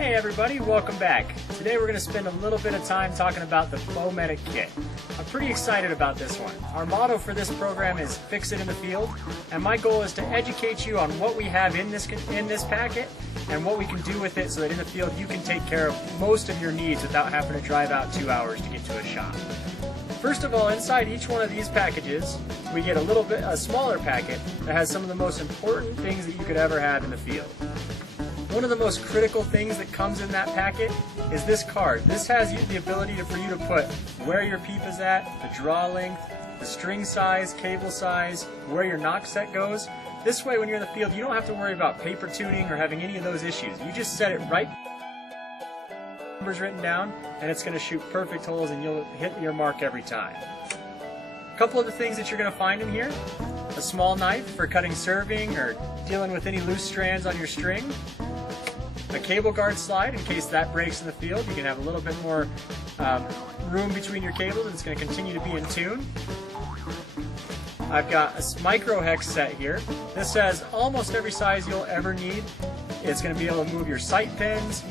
Hey everybody, welcome back. Today we're going to spend a little bit of time talking about the Bow Medic Kit. I'm pretty excited about this one. Our motto for this program is fix it in the field, and my goal is to educate you on what we have in this packet and what we can do with it so that in the field you can take care of most of your needs without having to drive out 2 hours to get to a shop. First of all, inside each one of these packages, we get a smaller packet that has some of the most important things that you could ever have in the field. One of the most critical things that comes in that packet is this card. This has the ability for you to put where your peep is at, the draw length, the string size, cable size, where your knock set goes. This way when you're in the field, you don't have to worry about paper tuning or having any of those issues. You just set it right, numbers written down, and it's going to shoot perfect holes and you'll hit your mark every time. A couple of the things that you're going to find in here: a small knife for cutting serving or dealing with any loose strands on your string, a cable guard slide in case that breaks in the field. You can have a little bit more room between your cables and it's going to continue to be in tune. I've got a micro hex set here. This has almost every size you'll ever need. It's going to be able to move your sight pins,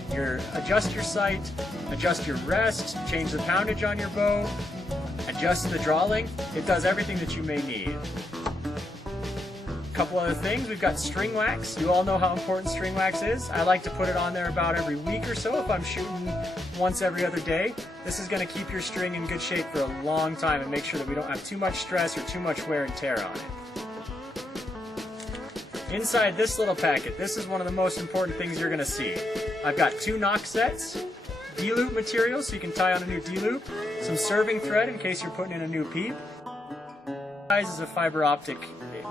adjust your sight, adjust your rest, change the poundage on your bow, adjust the draw length. It does everything that you may need. Couple other things, we've got string wax. You all know how important string wax is. I like to put it on there about every week or so if I'm shooting once every other day. This is going to keep your string in good shape for a long time and make sure that we don't have too much stress or too much wear and tear on it. Inside this little packet, this is one of the most important things you're going to see. I've got 2 knock sets, D-loop material so you can tie on a new D-loop, some serving thread in case you're putting in a new peep. Size is a fiber optic.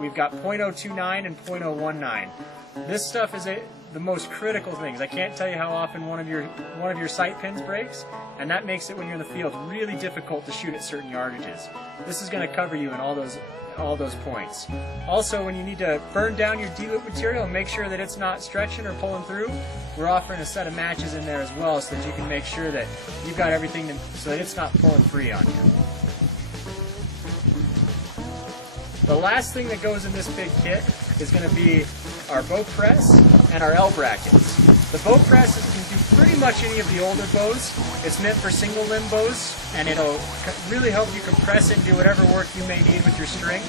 We've got .029 and .019. This stuff is the most critical things. I can't tell you how often one of your sight pins breaks, and that makes it when you're in the field really difficult to shoot at certain yardages. This is going to cover you in all those points. Also, when you need to burn down your D-loop material and make sure that it's not stretching or pulling through, we're offering a set of matches in there as well so that you can make sure that you've got everything so that it's not pulling free on you. The last thing that goes in this big kit is going to be our bow press and our L brackets. The bow press can do pretty much any of the older bows. It's meant for single limb bows, and it'll really help you compress it and do whatever work you may need with your string.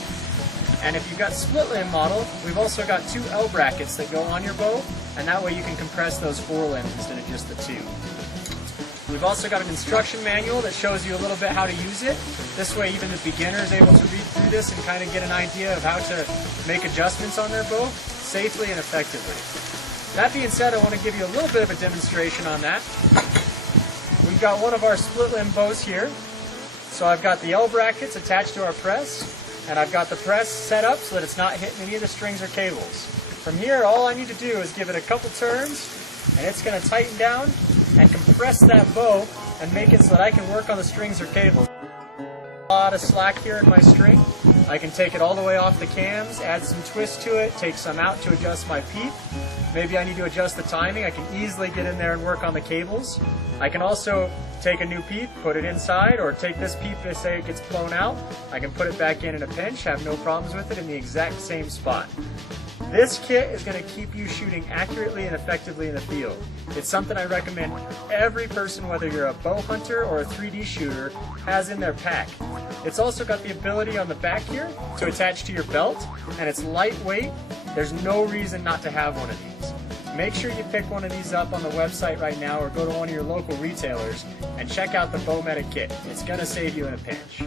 And if you've got split limb model, we've also got 2 L brackets that go on your bow, and that way you can compress those 4 limbs instead of just the 2. We've also got an instruction manual that shows you a little bit how to use it. This way even the beginner is able to read through this and kind of get an idea of how to make adjustments on their bow safely and effectively. That being said, I want to give you a little bit of a demonstration on that. We've got one of our split limb bows here. So I've got the L brackets attached to our press, and I've got the press set up so that it's not hitting any of the strings or cables. From here, all I need to do is give it a couple turns, and it's going to tighten down and compress that bow and make it so that I can work on the strings or cables. A lot of slack here in my string. I can take it all the way off the cams, add some twist to it, take some out to adjust my peep. Maybe I need to adjust the timing. I can easily get in there and work on the cables. I can also take a new peep, put it inside, or take this peep and say it gets blown out. I can put it back in a pinch, have no problems with it in the exact same spot. This kit is going to keep you shooting accurately and effectively in the field. It's something I recommend every person, whether you're a bow hunter or a 3D shooter, has in their pack. It's also got the ability on the back here to attach to your belt, and it's lightweight. There's no reason not to have one of these. Make sure you pick one of these up on the website right now or go to one of your local retailers and check out the Bow Medic Kit. It's going to save you in a pinch.